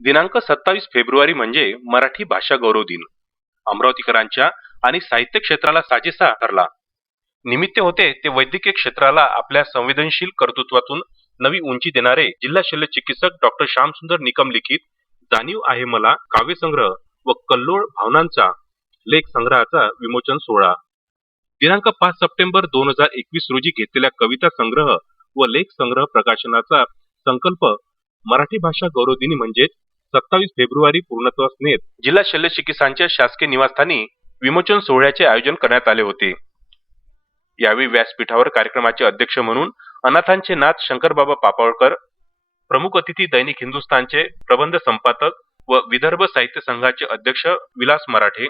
दिनांक सत्तावीस फेब्रुवारी म्हणजे मराठी भाषा गौरव दिन. अमरावतीकरांच्या आणि साहित्य क्षेत्राला साजेसा ठरला. निमित्त होते ते वैद्यकीय क्षेत्राला आपल्या संवेदनशील कर्तृत्वातून नवी उंची देणारे जिल्हा शल्य चिकित्सक डॉक्टर श्यामसुंदर निकम लिखित जाणीव आहे मला काव्यसंग्रह व कल्लोळ भावनांचा लेख संग्रहाचा विमोचन सोहळा. दिनांक पाच सप्टेंबर दोन हजार एकवीस रोजी घेतलेल्या कविता संग्रह व लेख संग्रह प्रकाशनाचा संकल्प मराठी भाषा गौरव दिनी म्हणजेच सत्तावीस फेब्रुवारी पूर्णत्वास नेत जिल्हा शल्य चिकित्सांच्या शासकीय निवासस्थानी विमोचन सोहळ्याचे आयोजन करण्यात आले होते. यावेळी व्यासपीठावर कार्यक्रमाचे अध्यक्ष म्हणून अनाथांचे नाथ शंकरबाबा पापळकर प्रमुख अतिथी दैनिक हिंदुस्थानचे प्रबंध संपादक व विदर्भ साहित्य संघाचे अध्यक्ष विलास मराठे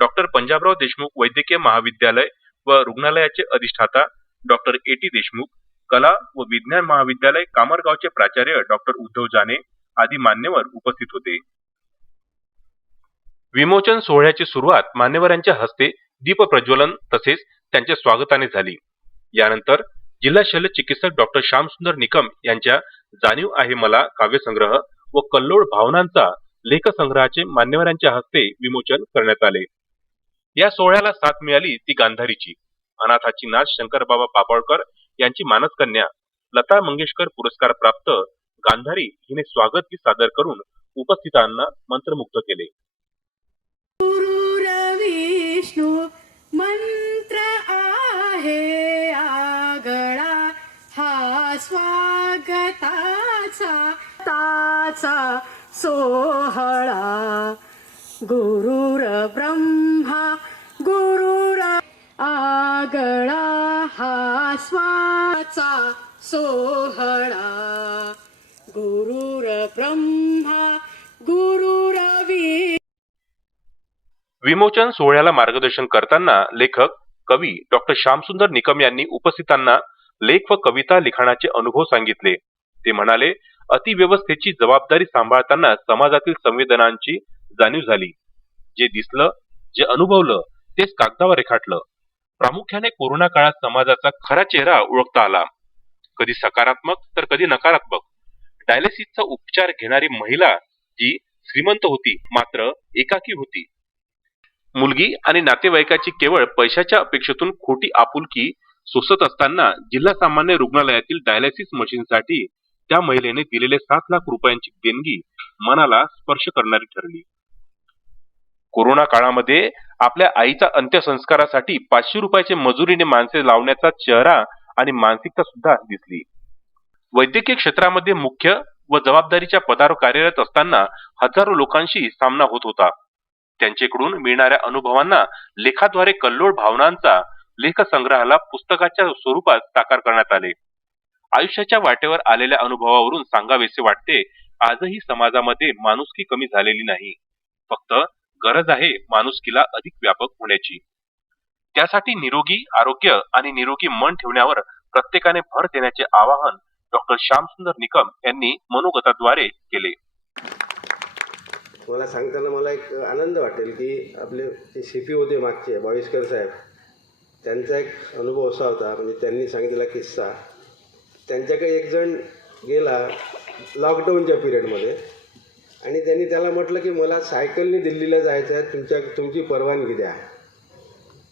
डॉक्टर पंजाबराव देशमुख वैद्यकीय महाविद्यालय व रुग्णालयाचे अधिष्ठाता डॉक्टर ए टी देशमुख कला व विज्ञान महाविद्यालय कामरगावचे प्राचार्य डॉक्टर उद्धव जाने आदी मान्यवर उपस्थित होते. विमोचन सोहळ्याची सुरुवात मान्यवरांच्या हस्ते दीप प्रज्वलन तसेच त्यांच्या स्वागताने झाली. यानंतर जिल्हा शल्य चिकित्सक डॉक्टर श्यामसुंदर निकम यांच्या जाणीव आहे मला काव्यसंग्रह व कल्लोळ भावनांचा लेखसंग्रहाचे मान्यवरांच्या हस्ते विमोचन करण्यात आले. या सोहळ्याला साथ मिळाली ती गांधारीची. अनाथाची नाथ शंकरबाबा पापळकर यांची मानसकन्या लता मंगेशकर पुरस्कार प्राप्त गांधारी हिने स्वागत गीत सादर करून उपस्थितांना मंत्रमुग्ध केले. विष्णू मंत्र आहे आगळा. हा स्वागताचा ताचा सोहळा. गुरुर ब्रह्मा गुरुर आगळा. हा स्वाचा सोहळा. गुरुर ब्रह्मा गुरुर विमोचन सोहळ्याला मार्गदर्शन करताना लेखक कवी डॉक्टर श्यामसुंदर निकम यांनी उपस्थितांना लेख व कविता लिखाणाचे अनुभव सांगितले. ते म्हणाले अतिव्यवस्थेची जबाबदारी सांभाळताना समाजातील संवेदनांची जाणीव झाली. जे दिसलं जे अनुभवलं तेच कागदावर रेखाटलं. प्रामुख्याने कोरोना काळात समाजाचा खरा चेहरा ओळखता आला. कधी सकारात्मक तर कधी नकारात्मक. डायलिसिसचा उपचार घेणारी महिला जी श्रीमंत होती मात्र एकाकी होती. मुलगी आणि नातेवाईकाची केवळ पैशाच्या अपेक्षेतून खोटी आपुलकी सोसत असताना जिल्हा सामान्य रुग्णालयातील डायलिसिस मशीनसाठी त्या महिलेने दिलेले सात लाख रुपयांची देणगी मनाला स्पर्श करणारी ठरली. कोरोना काळामध्ये आपल्या आईचा अंत्यसंस्कारासाठी पाचशे रुपयाचे मजुरीने माणसे लावण्याचा चेहरा आणि मानसिकता सुद्धा दिसली. वैद्यकीय क्षेत्रामध्ये मुख्य व जबाबदारीच्या पदावर कार्यरत असताना हजारो लोकांशी सामना होत होता. त्यांच्याकडून मिळणाऱ्या अनुभवांना लेखाद्वारे कल्लोळ भावनांचा लेखसंग्रहाला पुस्तकाच्या स्वरूपात साकार करण्यात आले. आयुष्याच्या वाटेवर आलेल्या अनुभवावरून सांगावेसे वाटते आजही समाजामध्ये माणुसकी कमी झालेली नाही. फक्त गरज आहे माणुसकीला अधिक व्यापक होण्याची. त्यासाठी निरोगी आरोग्य आणि निरोगी मन ठेवण्यावर प्रत्येकाने भर देण्याचे आवाहन डॉक्टर श्यामसुंदर निकम यांनी मनोगताद्वारे केले. मला सांगताना मला एक आनंद वाटेल की आपले जे पी होते मागचे बॉईस्कर साहेब त्यांचा एक अनुभव असा होता. म्हणजे त्यांनी सांगितलेला किस्सा. त्यांच्याकडे एक जण गेला लॉकडाऊनच्या पिरियडमध्ये आणि त्यांनी त्याला म्हटलं की मला सायकलने दिल्लीला जायचं आहे तुमच्या तुमची परवानगी द्या.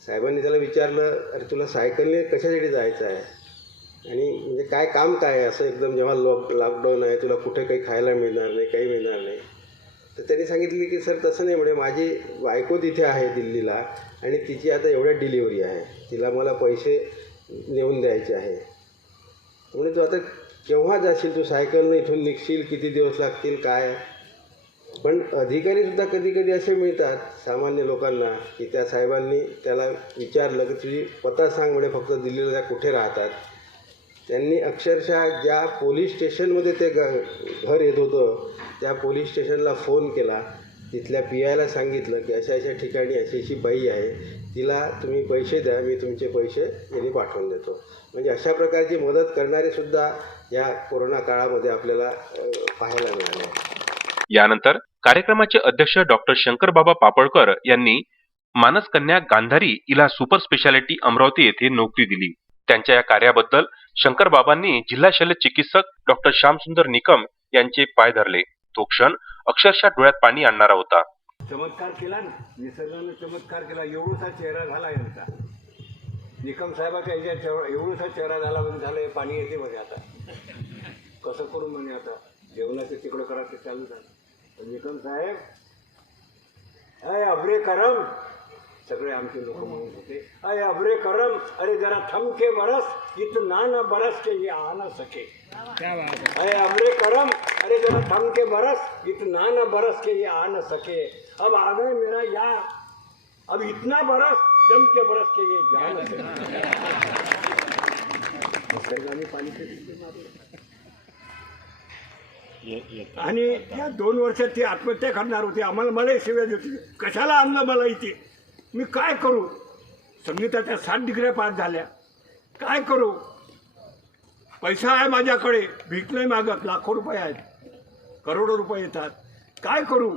साहेबांनी त्याला विचारलं अरे तुला सायकलने कशासाठी जायचं आहे? आणि म्हणजे काय काम काय आहे? असं एकदम जेव्हा लॉक लॉकडाऊन आहे तुला कुठे काही खायला मिळणार नाही काही मिळणार नाही. तर त्यांनी सांगितले की सर तसं नाही म्हणजे माझी बायको तिथे आहे दिल्लीला आणि तिची आता एवढ्या डिलिव्हरी आहे. तिला मला पैसे नेऊन द्यायचे आहे. म्हणजे तू आता केव्हा जाशील? तू सायकलनं इथून निघशील? किती दिवस लागतील? काय? पण अधिकारीसुद्धा कधी कधी असे मिळतात सामान्य लोकांना की त्या साहेबांनी त्याला विचारलं की तुझी पत्ता सांग म्हणजे फक्त दिल्लीला त्या कुठे राहतात? त्यांनी अक्षरशः ज्या पोलीस स्टेशनमध्ये ते ग घर येत होतं त्या पोलीस स्टेशनला फोन केला. तिथल्या पी आयला सांगितलं की अशा अशा ठिकाणी अशी अशी बाई आहे तिला तुम्ही पैसे द्या मी तुमचे पैसे यांनी पाठवून देतो. म्हणजे अशा प्रकारची मदत करणारे सुद्धा या कोरोना काळामध्ये आपल्याला पाहायला मिळाले. यानंतर कार्यक्रमाचे अध्यक्ष डॉक्टर शंकरबाबा पापळकर यांनी मानसकन्या गांधारी हिला सुपर स्पेशालिटी अमरावती येथे नोकरी दिली. त्यांच्या या कार्याबद्दल शंकरबाबांनी जिल्हा शल्य चिकित्सक डॉक्टर श्यामसुंदर निकम यांचे पाय धरले. तो क्षण अक्षरशः डोळ्यात पाणी आणणारा होता. चमत्कार केला ना. निसर्गानं चमत्कार केला. एवढासा चेहरा झाला यांचा निकम साहेबाच्या याच्या तेवढा- चेहरा झाला म्हणजे झालं हे पाणी येते म्हणजे आता. कसं करू म्हणे आता? जेवणाचं तिकडं करा ते चालू झालं. निकम साहेब अय अबरे करम. सगळे आमचे लोक म्हणून होते अय अबरे करम. अरे जरा थमके बरस. इतना ना बरस के ये आ ना सके। अरे अबरे करम अरे जरा थम के बरस इतना न बरस के ये आ न सके। अब आ गए मेरा यार अब इतना बरस जम के बरस के ये जा न सके। पाणी. आणि त्या दोन वर्षात ती आत्महत्या करणार होती. आम्हाला मलाही सेवा देत कशाला आणलं मला इथे? मी काय करू? संगीताच्या सात डिग्र्या पास झाल्या. काय करू? पैसा आहे माझ्याकडे. भीक नाही मागत लाखो रुपये आहेत. करोडो रुपये येतात. काय करू?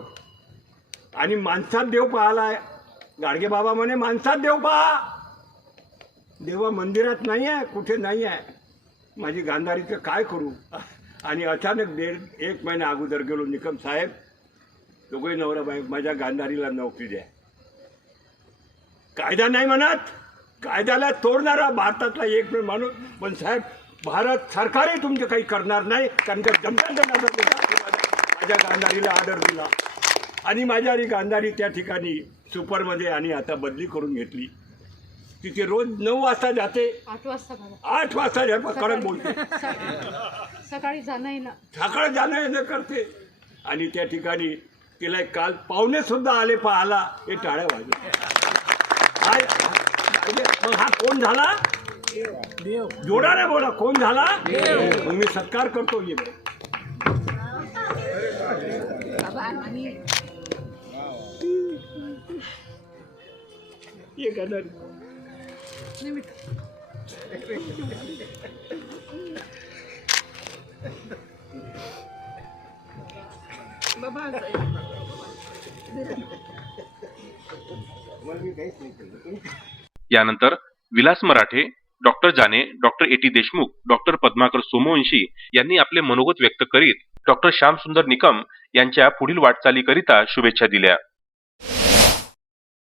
आणि माणसात देव पाहायला गाडगे बाबा म्हणे माणसात देव पहा. देवा मंदिरात नाही आहे कुठे नाही आहे माझी गांधारीचं काय करू? आणि अचानक दीड एक महिना अगोदर गेलो निकम साहेब. दोघे नवरा बाई माझ्या गांधारीला नोकरी द्या. कायदा नाही म्हणत? कायद्याला तोडणारा भारतातला एक माणूस. पण साहेब भारत सरकारही तुमचे काही करणार नाही. कारण का जनता जनार्दन माझ्या गांधारीला आदर दिला. आणि माझ्या आणि गांधारी त्या ठिकाणी सुपरमध्ये आणि आता बदली करून घेतली. तिथे रोज नऊ वाजता जाते. आठ वाजता आठ वाजता जाते कडक बोलते. सकाळी जाणं येणं सकाळ जाणं येणं करते. आणि त्या ठिकाणी तिला काल पाहुणे सुद्धा आले पाहाला हे टाळ्या वाजले हा कोण झाला जोडाने बोला कोण झाला मग सत्कार करतो ये। करणार यानंतर विलास मराठे डॉक्टर जाने doctor A T Deshmukh doctor Padmakar Somvanshi यांनी आपले मनोगत व्यक्त करीत डॉक्टर श्यामसुंदर निकम यांच्या पुढील वाटचालीकरिता शुभेच्छा दिल्या.